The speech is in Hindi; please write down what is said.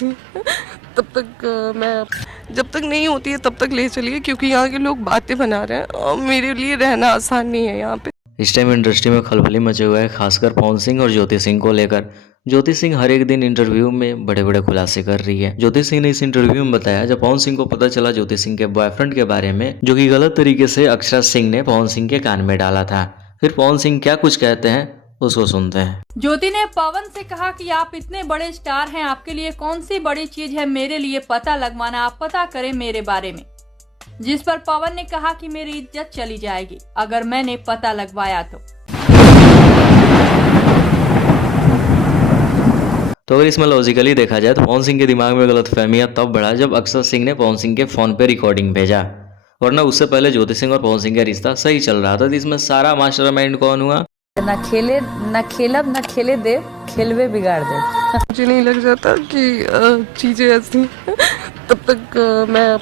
तब तक मैं जब तक नहीं होती है तब तक ले चलिए, क्योंकि यहाँ के लोग बातें बना रहे हैं और मेरे लिए रहना आसान नहीं है यहाँ पे। इस टाइम इंडस्ट्री में खलबली मचे हुआ है, खासकर पवन सिंह और ज्योति सिंह को लेकर। ज्योति सिंह हर एक दिन इंटरव्यू में बड़े बड़े खुलासे कर रही है। ज्योति सिंह ने इस इंटरव्यू में बताया, जब पवन सिंह को पता चला ज्योति सिंह के बॉयफ्रेंड के बारे में, जो कि गलत तरीके से अक्षरा सिंह ने पवन सिंह के कान में डाला था। फिर पवन सिंह क्या कुछ कहते हैं उसको सुनते हैं। ज्योति ने पवन से कहा कि आप इतने बड़े स्टार हैं, आपके लिए कौन सी बड़ी चीज है मेरे लिए पता लगवाना, आप पता करें मेरे बारे में। जिस पर पवन ने कहा कि मेरी इज्जत चली जाएगी अगर मैंने पता लगवाया तो अगर इसमें लॉजिकली देखा जाए तो पवन सिंह के दिमाग में गलतफहमियां तब बढ़ा जब अक्षरा सिंह ने पवन सिंह के फोन पे रिकॉर्डिंग भेजा, वरना उससे पहले ज्योति सिंह और पवन सिंह का रिश्ता सही चल रहा था। तो इसमें सारा मास्टरमाइंड कौन हुआ? ना खेले ना खेलब ना खेले दे, खेलवे बिगाड़ दे। मुझे नहीं लग जाता कि चीज़ें ऐसी तब तक मैं